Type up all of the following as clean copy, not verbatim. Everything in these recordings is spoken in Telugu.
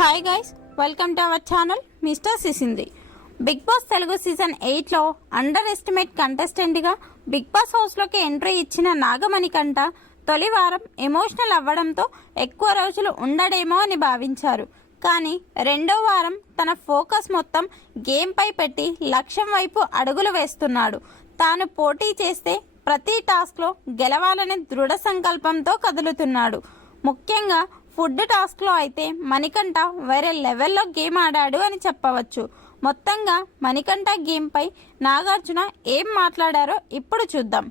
Hi guys, welcome to our channel mister Sisindri. Bigg Boss Telugu season 8లో అండర్ ఎస్టిమేట్ కంటెస్టెంట్గా బిగ్ బాస్ హౌస్లోకి ఎంట్రీ ఇచ్చిన నాగమణికంట తొలి వారం ఎమోషనల్ అవ్వడంతో ఎక్కువ రోజులు ఉండడేమో అని భావించారు. కానీ రెండో వారం తన ఫోకస్ మొత్తం గేమ్పై పెట్టి లక్ష్యం వైపు అడుగులు వేస్తున్నాడు. తాను పోటీ చేస్తే ప్రతి టాస్క్లో గెలవాలనే దృఢ సంకల్పంతో కదులుతున్నాడు. ముఖ్యంగా ఫుడ్ టాస్క్లో అయితే మణికంఠ వేరే లెవెల్లో గేమ్ ఆడాడు అని చెప్పవచ్చు. మొత్తంగా మణికంఠ గేమ్పై నాగార్జున ఏం మాట్లాడారో ఇప్పుడు చూద్దాం.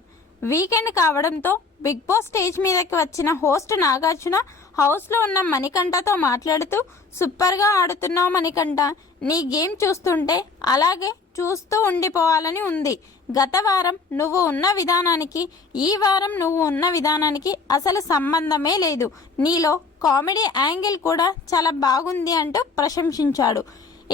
వీకెండ్ కావడంతో బిగ్ బాస్ స్టేజ్ మీదకి వచ్చిన హోస్ట్ నాగార్జున హౌస్లో ఉన్న మణికంఠతో మాట్లాడుతూ, సూపర్గా ఆడుతున్నావు మణికంఠ, నీ గేమ్ చూస్తుంటే అలాగే చూస్తూ ఉండిపోవాలని ఉంది. గత వారం నువ్వు ఉన్న విధానానికి ఈ వారం నువ్వు ఉన్న విధానానికి అసలు సంబంధమే లేదు. నీలో కామెడీ యాంగిల్ కూడా చాలా బాగుంది అంటూ ప్రశంసించాడు.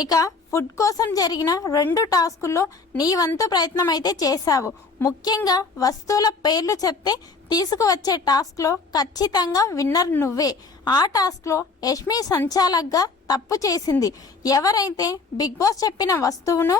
ఇక ఫుడ్ కోసం జరిగిన 2 టాస్కుల్లో నీ వంతు ప్రయత్నం అయితే చేశావు. ముఖ్యంగా వస్తువుల పేర్లు చెప్తే తీసుకువచ్చే టాస్క్లో ఖచ్చితంగా విన్నర్ నువ్వే. ఆ టాస్క్లో యష్మి సంచాలక్గా తప్పు చేసింది. ఎవరైతే బిగ్ బాస్ చెప్పిన వస్తువును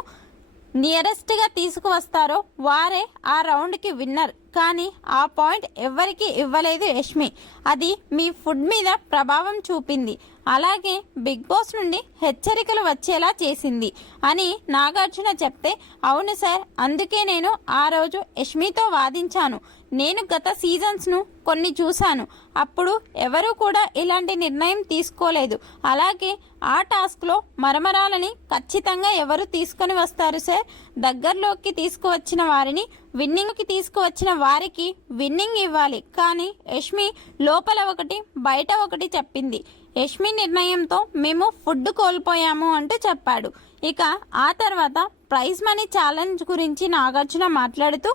నియరెస్ట్గా తీసుకువస్తారో వారే ఆ రౌండ్కి విన్నర్. కానీ ఆ పాయింట్ ఎవ్వరికి ఇవ్వలేదు యష్మి. అది మీ ఫుడ్ మీద ప్రభావం చూపింది. అలాగే బిగ్ బాస్ నుండి హెచ్చరికలు వచ్చేలా చేసింది అని నాగార్జున చెప్తే, అవును సార్, అందుకే నేను ఆ రోజు యష్మితో వాదించాను. నేను గత సీజన్స్ను కొన్ని చూశాను. అప్పుడు ఎవరూ కూడా ఇలాంటి నిర్ణయం తీసుకోలేదు. అలాగే ఆ టాస్క్లో మరమరాలని ఖచ్చితంగా ఎవరు తీసుకొని వస్తారు సార్? దగ్గరలోకి తీసుకువచ్చిన వారిని, విన్నింగ్కి తీసుకువచ్చిన వారికి విన్నింగ్ ఇవ్వాలి. కానీ యష్మి లోపల ఒకటి బయట ఒకటి చెప్పింది. యష్మి నిర్ణయంతో మేము ఫుడ్ కోల్పోయాము అంటూ చెప్పాడు. ఇక ఆ తర్వాత ప్రైజ్ మనీ ఛాలెంజ్ గురించి నాగార్జున మాట్లాడుతూ,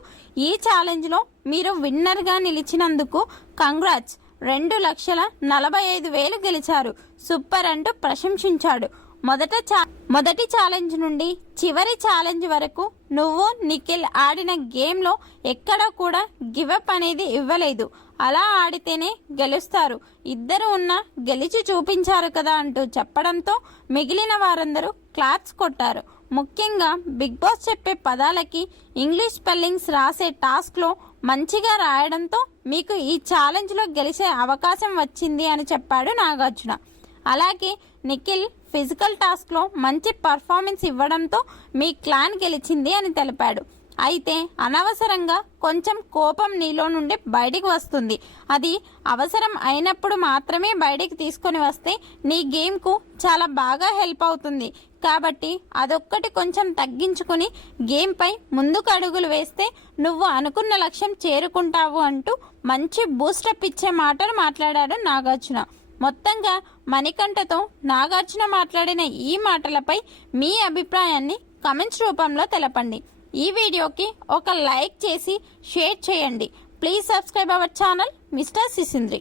ఈ ఛాలెంజ్లో మీరు విన్నర్గా నిలిచినందుకు కంగ్రాట్స్, 2,45,000 గెలిచారు, సూపర్ అంటూ ప్రశంసించాడు. మొదటి ఛాలెంజ్ నుండి చివరి ఛాలెంజ్ వరకు నువ్వు నిఖిల్ ఆడిన గేమ్లో ఎక్కడ కూడా గివప్ అనేది ఇవ్వలేదు. అలా ఆడితేనే గెలుస్తారు, ఇద్దరు ఉన్న గెలిచి చూపించారు కదా అంటూ చెప్పడంతో మిగిలిన వారందరూ క్లాప్స్ కొట్టారు. ముఖ్యంగా బిగ్ బాస్ చెప్పే పదాలకి ఇంగ్లీష్ స్పెల్లింగ్స్ రాసే టాస్క్లో మంచిగా రాయడంతో మీకు ఈ ఛాలెంజ్లో గెలిచే అవకాశం వచ్చింది అని చెప్పాడు నాగార్జున. అలాగే నిఖిల్ ఫిజికల్ టాస్క్లో మంచి పర్ఫార్మెన్స్ ఇవ్వడంతో మీ క్లాన్ గెలిచింది అని తెలిపాడు. అయితే అనవసరంగా కొంచెం కోపం నీలో నుండి బయటికి వస్తుంది. అది అవసరం అయినప్పుడు మాత్రమే బయటికి తీసుకొని వస్తే నీ గేమ్కు చాలా బాగా హెల్ప్ అవుతుంది. కాబట్టి అదొక్కటి కొంచెం తగ్గించుకుని గేమ్పై ముందుకు అడుగులు వేస్తే నువ్వు అనుకున్న లక్ష్యం చేరుకుంటావు అంటూ మంచి బూస్టప్ ఇచ్చే మాటలు మాట్లాడాడు నాగార్జున. మొత్తంగా మణికంఠతో నాగార్జున మాట్లాడిన ఈ మాటలపై మీ అభిప్రాయాన్ని కామెంట్స్ రూపంలో తెలపండి. ఈ వీడియోకి ఒక లైక్ చేసి షేర్ చేయండి. Please subscribe our channel mister సిసింద్రి.